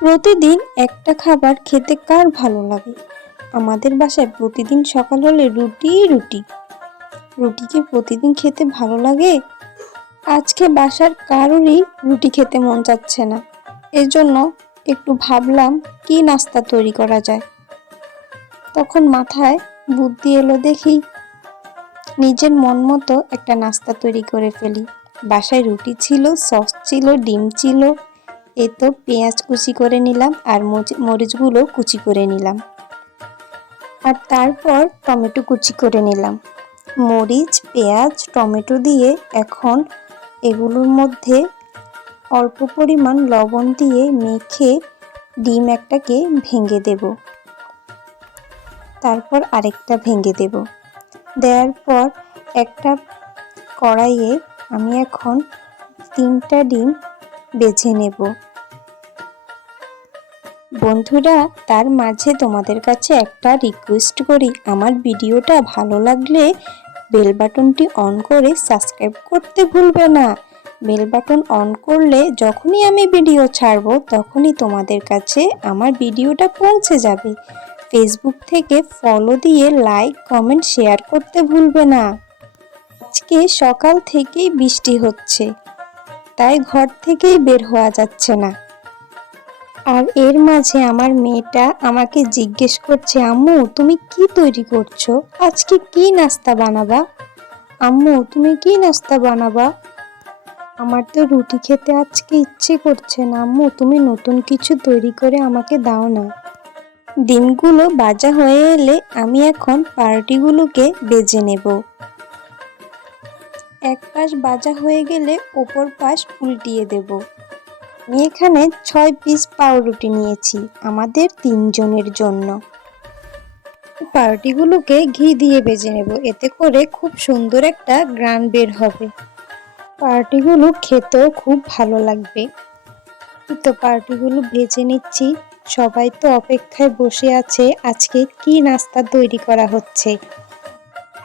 প্রতিদিন একটা খাবার খেতে কার ভালো লাগে? আমাদের বাসায় প্রতিদিন সকাল হলে রুটি রুটি। রুটি কি প্রতিদিন খেতে ভালো লাগে? আজকে বাসার কারোরই রুটি খেতে মন চাচ্ছে না। এজন্য একটু ভাবলাম কি নাস্তা তৈরি করা যায়। তখন মাথায় বুদ্ধি এলো, দেখি নিজের মন মতো একটা নাস্তা তৈরি করে ফেলি। বাসায় রুটি ছিল, সস ছিল, ডিম ছিল। এই তো পেঁয়াজ কুচি করে নিলাম আর মরিচগুলো কুচি করে নিলাম, আর তারপর টমেটো কুচি করে নিলাম। মরিচ, পেঁয়াজ, টমেটো দিয়ে এখন এগুলোর মধ্যে অল্প পরিমাণ লবণ দিয়ে মেখে ডিম একটাকে ভেঙে দেব, তারপর আরেকটা ভেঙে দেব। দেওয়ার পর একটা কড়াইয়ে আমি এখন 3টা ডিম বেছে নেব। বন্ধুরা, তার মাঝে তোমাদের কাছে একটা রিকোয়েস্ট করি, আমার ভিডিওটা ভালো লাগলে বেল বাটনটি অন করে সাবস্ক্রাইব করতে ভুলবে না। বেল বাটন অন করলে যখনই আমি ভিডিও ছাড়বো তখনই তোমাদের কাছে আমার ভিডিওটা পৌঁছে যাবে। ফেসবুক থেকে ফলো দিয়ে লাইক, কমেন্ট, শেয়ার করতে ভুলবে না। আজকে সকাল থেকেই বৃষ্টি হচ্ছে, তাই ঘর থেকেই বের হওয়া যাচ্ছে না। আর এর মাঝে আমার মেয়েটা আমাকে জিজ্ঞেস করছে, আম্মু তুমি কি তৈরি করছো? আজকে কি নাস্তা বানাবা? আম্মু তুমি কি নাস্তা বানাবা? আমার তো রুটি খেতে আজকে ইচ্ছে করছে না, আম্মু তুমি নতুন কিছু তৈরি করে আমাকে দাও না। ডিমগুলো ভাজা হয়ে এলে আমি এখন পাউরুটিগুলোকে ভেজে নেব। এক পাশ ভাজা হয়ে গেলে অপর পাশ উল্টিয়ে দেব। আমি এখানে 6 পিস পাউরুটি নিয়েছি আমাদের 3 জনের জন্য। পাউরুটিগুলোকে ঘি দিয়ে ভেজে নেব, এতে করে খুব সুন্দর একটা গ্রান বের হবে। পাউরুটিগুলো খেতেও খুব ভালো লাগবে। তো পাউরুটিগুলো ভেজে নিচ্ছি। সবাই তো অপেক্ষায় বসে আছে আজকে কি নাস্তা তৈরি করা হচ্ছে।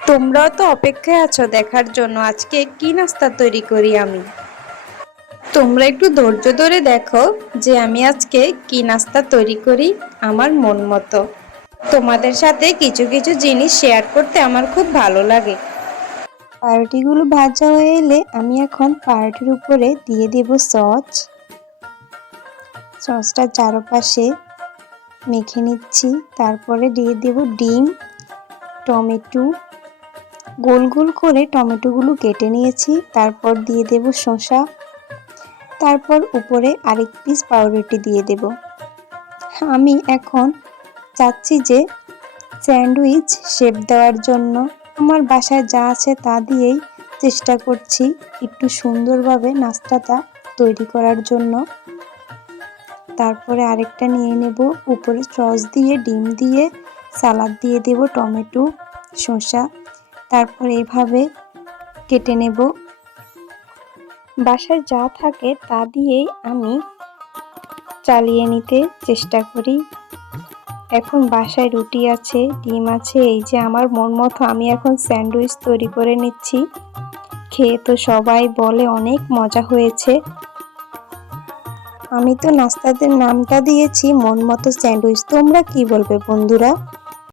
তোমরাও তো অপেক্ষায় আছো দেখার জন্য আজকে কি নাস্তা তৈরি করি আমি। তোমরা একটু ধৈর্য ধরে দেখো যে আমি আজকে কি নাস্তা তৈরি করি আমার মন মতো। তোমাদের সাথে কিছু কিছু জিনিস শেয়ার করতে আমার খুব ভালো লাগে। পাউরুটিগুলো ভাজা হয়ে এলে আমি এখন পাউরুটির উপরে দিয়ে দেব সস। সসটা চারপাশে মেখে নিচ্ছি। তারপরে দিয়ে দেব ডিম, টমেটো, গোল গোল করে টমেটোগুলো কেটে নিয়েছি। তারপর দিয়ে দেব শসা, তারপর উপরে আরেক পিস পাউরুটি দিয়ে দেব। আমি এখন চাচ্ছি যে স্যান্ডউইচ শেপ দেওয়ার জন্য আমার বাসায় যা আছে তা দিয়েই চেষ্টা করছি একটু সুন্দরভাবে নাস্তাটা তৈরি করার জন্য। তারপরে আরেকটা নিয়ে নেব, উপরে সস দিয়ে, ডিম দিয়ে, সালাদ দিয়ে দেব, টমেটো, শসা, তারপর এভাবে কেটে নেব। বাসায় যা থাকে তা দিয়েই আমি চালিয়ে নিতে চেষ্টা করি। এখন বাসায় রুটি আছে, ডিম আছে, এই যে আমার মন মতো আমি এখন স্যান্ডউইচ তৈরি করে নিচ্ছি। খেয়ে তো সবাই বলে অনেক মজা হয়েছে। আমি তো নাস্তাদের নামটা দিয়েছি মন মতো স্যান্ডউইচ। তোমরা কি বলবে বন্ধুরা?